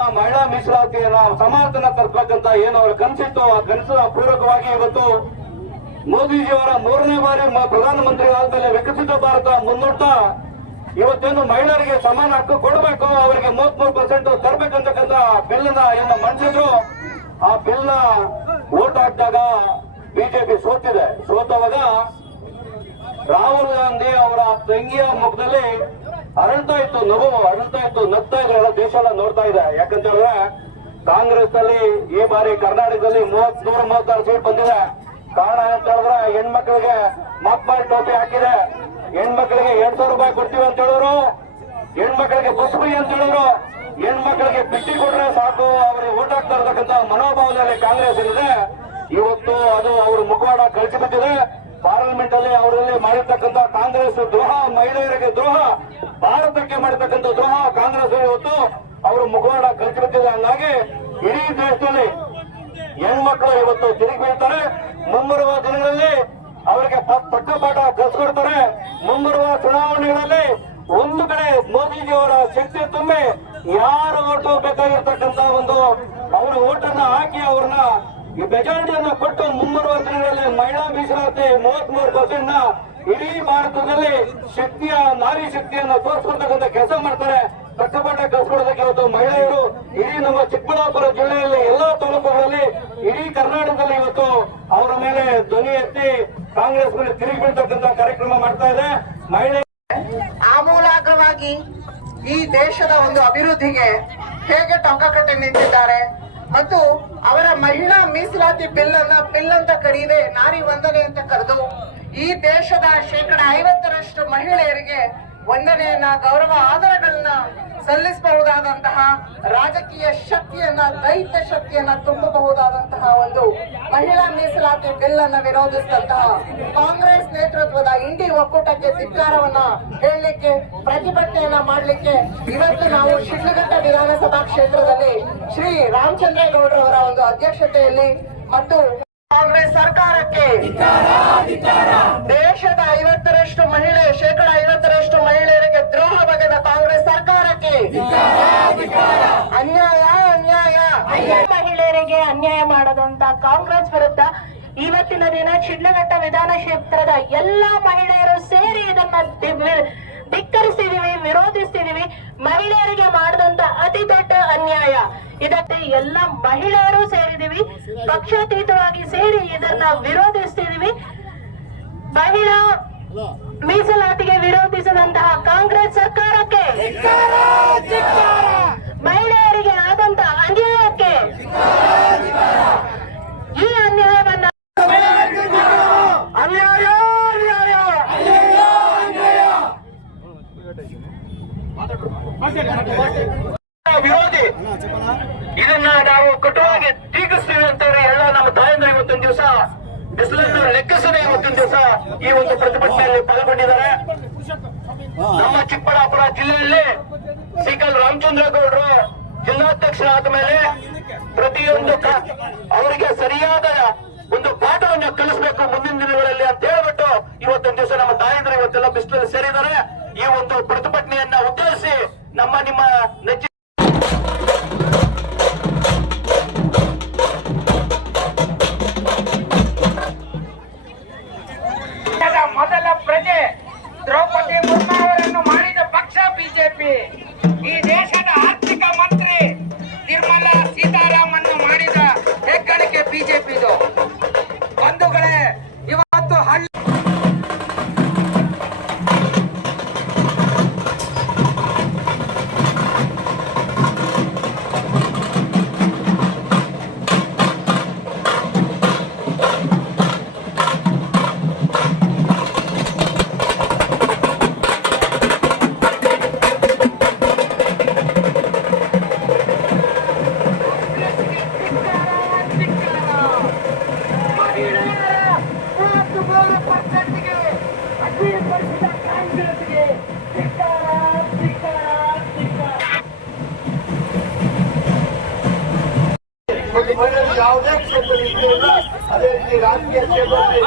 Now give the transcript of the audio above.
ಮಹಿಳಾ ಮೀಸಲಾತಿಯನ್ನ ಸಮಾಜನ ತರಬೇಕಂತ ಏನು ಅವರ ಕನಸಿತ್ತು, ಆ ಕನಸಿನ ಪೂರಕವಾಗಿ ಇವತ್ತು ಮೋದಿಜಿಯವರ 3ನೇ ಬಾರಿ ಪ್ರಧಾನಮಂತ್ರಿ ಆದ್ಮೇಲೆ ವಿಕಸಿತ ಭಾರತ ಮುನ್ನೋಟ ಇವತ್ತೇನು ಮಹಿಳೆಯರಿಗೆ ಸಮಾನ ಹಕ್ಕು ಕೊಡಬೇಕು, ಅವರಿಗೆ 33% ತರಬೇಕಂತಕ್ಕಂಥ ಬಿಲ್ ಏನು ಮಂಡಿಸಿದ್ರು. ಆ ಬಿಲ್ ನ ವೋಟ್ ಹಾಕಿದಾಗ ಬಿಜೆಪಿ ಸೋತವಾಗ ರಾಹುಲ್ ಗಾಂಧಿ ಅವರ ತಂಗಿಯ ಮುಖದಲ್ಲಿ ಅರಳ್ತಾ ಇತ್ತು ನಗು, ನಗ್ತಾ ಇದ್ರೆ ದೇಶ ಎಲ್ಲ ನೋಡ್ತಾ ಇದೆ. ಯಾಕಂತ ಹೇಳಿದ್ರೆ ಕಾಂಗ್ರೆಸ್ ನಲ್ಲಿ ಈ ಬಾರಿ ಕರ್ನಾಟಕದಲ್ಲಿ 136 ಸೀಟ್ ಬಂದಿದೆ. ಕಾರಣ ಅಂತ ಹೇಳಿದ್ರೆ ಹೆಣ್ಮಕ್ಳಿಗೆ ಮಕ್ಬಾಲ್ ಟೋಪಿ ಹಾಕಿದೆ, ಹೆಣ್ಮಕ್ಳಿಗೆ 200 ರೂಪಾಯಿ ಕೊಡ್ತೀವಿ ಅಂತ ಹೇಳಿದ್ರು, ಹೆಣ್ಮಕ್ಳಿಗೆ ಬಸ್ ಫ್ರೀ ಅಂತ ಹೇಳಿದ್ರು, ಹೆಣ್ಮಕ್ಳಿಗೆ ಬಿಟ್ಟಿ ಕೊಟ್ರೆ ಸಾಕು ಅವ್ರಿಗೆ ಓಟ್ ಹಾಕ್ತಾ ಇರತಕ್ಕಂತ ಮನೋಭಾವದಲ್ಲಿ ಕಾಂಗ್ರೆಸ್ ಇದೆ. ಇವತ್ತು ಅದು ಅವ್ರ ಮುಖವಾಡ ಕಳಿಸಿ ಬಿಟ್ಟಿದೆ. ಪಾರ್ಲಿಮೆಂಟ್ ಅಲ್ಲಿ ಅವರಲ್ಲಿ ಮಾಡಿರ್ತಕ್ಕಂಥ ಕಾಂಗ್ರೆಸ್ ದ್ರೋಹ, ಮಹಿಳೆಯರಿಗೆ ದ್ರೋಹ, ಭಾರತಕ್ಕೆ ಮಾಡಿರ್ತಕ್ಕಂಥ ದ್ರೋಹ ಕಾಂಗ್ರೆಸ್ ಇವತ್ತು ಅವರು ಮುಖವಾಡ ಕಳಿಸಿ ಬಿಟ್ಟಿದೆ. ಹಂಗಾಗಿ ಇಡೀ ದೇಶದಲ್ಲಿ ಹೆಣ್ಮಕ್ಳು ಇವತ್ತು ತಿರುಗಿ ಬೀಳ್ತಾರೆ. ಮುಂಬರುವ ದಿನಗಳಲ್ಲಿ ಅವರಿಗೆ ಪಟ್ಟಪಾಠ ಕಲಿಸ್ಕೊಡ್ತಾರೆ. ಮುಂಬರುವ ಚುನಾವಣೆಗಳಲ್ಲಿ ಒಂದು ಕಡೆ ಮೋದಿಜಿಯವರ ಶಕ್ತಿ ತುಂಬಿ ಯಾರು ಓಟು ಬೇಕಾಗಿರ್ತಕ್ಕಂಥ ಒಂದು ಅವರ ಓಟನ್ನ ಹಾಕಿ ಅವ್ರನ್ನ ಈ ಮೆಜಾರಿಟಿಯನ್ನ ಕೊಟ್ಟು ಮುಂಬರುವ ದಿನಗಳಲ್ಲಿ ಮಹಿಳಾ ಮೀಸಲಾತಿ 33% ಇಡೀ ಭಾರತದಲ್ಲಿ ನಾರಿ ಶಕ್ತಿಯನ್ನ ತೋರಿಸ್ಕೊಳ್ತಕ್ಕಂಥ ಕೆಲಸ ಮಾಡ್ತಾರೆ. ಪಟ್ಟಪಾಠ ಕಲಿಸ್ಕೊಡೋದಕ್ಕೆ ಇವತ್ತು ಮಹಿಳೆಯರು ಇಡೀ ನಮ್ಮ ಚಿಕ್ಕಬಳ್ಳಾಪುರ ಜಿಲ್ಲೆಯಲ್ಲಿ ಎಲ್ಲಾ ತಾಲೂಕುಗಳಲ್ಲಿ ಇಡೀ ಕರ್ನಾಟಕದಲ್ಲಿ ಇವತ್ತು ಅವರ ಮೇಲೆ ಧ್ವನಿ ಎತ್ತಿ ಕಾಂಗ್ರೆಸ್ ಮೇಲೆ ತಿರುಗಿ ಬೀಳ್ತಕ್ಕಂಥ ಕಾರ್ಯಕ್ರಮ ಮಾಡ್ತಾ ಇದೆ. ಮಹಿಳೆ ಆಮೂಲಾಗ್ರವಾಗಿ ಈ ದೇಶದ ಒಂದು ಅಭಿವೃದ್ಧಿಗೆ ಹೇಗೆ ಟೊಂಕಕಟ್ಟೆ ನಿಂತಿದ್ದಾರೆ ಮತ್ತು ಅವರ ಮಹಿಳಾ ಮೀಸಲಾತಿ ಬಿಲ್ ಅಂತ ಕರೀದೆ ನಾರಿ ವಂದನೆ ಅಂತ ಕರೆದು ಈ ದೇಶದ 50% ಮಹಿಳೆಯರಿಗೆ ವಂದನೆಯನ್ನ, ಗೌರವ ಆದರಗಳನ್ನ ಸಲ್ಲಿಸಬಹುದಾದಂತಹ ರಾಜಕೀಯ ಶಕ್ತಿಯನ್ನ, ದೈತ್ಯ ಶಕ್ತಿಯನ್ನ ತುಂಬಬಹುದಾದಂತಹ ಒಂದು ಮಹಿಳಾ ಮೀಸಲಾತಿ ಬಿಲ್ ಅನ್ನ ವಿರೋಧಿಸಿದಂತಹ ಕಾಂಗ್ರೆಸ್ ನೇತೃತ್ವದ ಇಂಡಿ ಒಕ್ಕೂಟಕ್ಕೆ ಧಿಕ್ಕಾರವನ್ನ ಹೇಳಲಿಕ್ಕೆ, ಪ್ರತಿಭಟನೆಯನ್ನ ಮಾಡಲಿಕ್ಕೆ ಇವತ್ತು ನಾವು ಶಿಡ್ಲಘಟ್ಟ ವಿಧಾನಸಭಾ ಕ್ಷೇತ್ರದಲ್ಲಿ ಶ್ರೀ ರಾಮಚಂದ್ರೇಗೌಡರವರ ಒಂದು ಅಧ್ಯಕ್ಷತೆಯಲ್ಲಿ ಮತ್ತು ಕಾಂಗ್ರೆಸ್ ಸರ್ಕಾರಕ್ಕೆ ದೇಶದ 50% ಮಹಿಳೆ 50% ಮಹಿಳೆಯರಿಗೆ ದ್ರೋಹ ಬಗೆದ ಕಾಂಗ್ರೆಸ್ ಸರ್ಕಾರಕ್ಕೆ ಅನ್ಯಾಯ ಮಹಿಳೆಯರಿಗೆ ಅನ್ಯಾಯ ಮಾಡದಂತ ಕಾಂಗ್ರೆಸ್ ವಿರುದ್ಧ ಇವತ್ತಿನ ದಿನ ಶಿಡ್ಲಘಟ್ಟ ವಿಧಾನ ಕ್ಷೇತ್ರದ ಎಲ್ಲಾ ಮಹಿಳೆಯರು ಸೇರಿ ಇದನ್ನ ಧಿಕ್ಕರಿಸ್ತಿದೀವಿ, ವಿರೋಧಿಸ್ತಿದೀವಿ. ಮಹಿಳೆಯರಿಗೆ ಮಾಡಿದಂತ ಅತಿ ದೊಡ್ಡ ಅನ್ಯಾಯ ಇದಕ್ಕೆ ಎಲ್ಲ ಮಹಿಳೆಯರು ಸೇರಿದೀವಿ, ಪಕ್ಷಾತೀತವಾಗಿ ಸೇರಿ ಇದನ್ನ ವಿರೋಧಿಸ್ತಿದೀವಿ. ಮಹಿಳಾ ಮೀಸಲಾತಿಗೆ ವಿರೋಧಿಸಿದಂತಹ ಕಾಂಗ್ರೆಸ್ ಸರ್ಕಾರಕ್ಕೆ, ಮಹಿಳೆಯರಿಗೆ ಆದಂತ ಅನ್ಯಾಯಕ್ಕೆ, ಈ ಅನ್ಯಾಯವನ್ನ ವಿರೋಧಿ ಇದನ್ನ ನಾವು ಕಟುವಾಗಿ ಟೀಕಿಸ್ತೀವಿ ಅಂತೇಳಿ ಎಲ್ಲ ನಮ್ಮ ತಾಯಂದ್ರು ಇವತ್ತಿನ ದಿವಸ ಬಿಸಿಲನ್ನು ಲೆಕ್ಕಿಸದೆ ಇವತ್ತಿನ ದಿವಸ ಈ ಒಂದು ಪ್ರತಿಭಟನೆಯಲ್ಲಿ ಪಾಲ್ಗೊಂಡಿದ್ದಾರೆ. ನಮ್ಮ ಚಿಕ್ಕಬಳ್ಳಾಪುರ ಜಿಲ್ಲೆಯಲ್ಲಿ ಸಿಕಲ್ ರಾಮಚಂದ್ರೇಗೌಡರು ಜಿಲ್ಲಾಧ್ಯಕ್ಷರಾದ ಮೇಲೆ ಪ್ರತಿಯೊಂದು ಅವರಿಗೆ ಸರಿಯಾದ ಒಂದು ಪಾಠವನ್ನು ಕಲಿಸಬೇಕು ಮುಂದಿನ ದಿನಗಳಲ್ಲಿ ಅಂತ ಹೇಳ್ಬಿಟ್ಟು ಇವತ್ತಿನ ದಿವಸ ನಮ್ಮ ತಾಯಂದ್ರು ಇವತ್ತೆಲ್ಲ ಬಿಸಿಲಲ್ಲಿ ಸೇರಿದ್ದಾರೆ. ಈ ಒಂದು ಪ್ರತಿಭಟನೆಯನ್ನ ಉದ್ದೇಶಿಸಿ ನಿಮ್ಮ ನೆಚ್ಚಿನ ಮೊದಲ ಪ್ರಜೆ ದ್ರೌಪದಿ ಮುರ್ಮು ಅವರನ್ನು ಮಾಡಿದ ಪಕ್ಷ ಬಿಜೆಪಿ. ಈ ದೇಶದ ಆರ್ಥಿಕ ಮಂತ್ರಿ ನಿರ್ಮಲಾ ಸೀತಾರಾಮನ್ ಮಾಡಿದ ಹೆಗ್ಗಳಿಕೆ ಬಿಜೆಪಿದು. ಬಂಧುಗಳೇ, ಇವತ್ತು ಯಾವುದೇ ಕ್ಷೇತ್ರದಲ್ಲಿ ಇದೆಯಲ್ಲ ಅದೇ ರೀತಿ ರಾಜಕೀಯ ಕ್ಷೇತ್ರದಲ್ಲಿ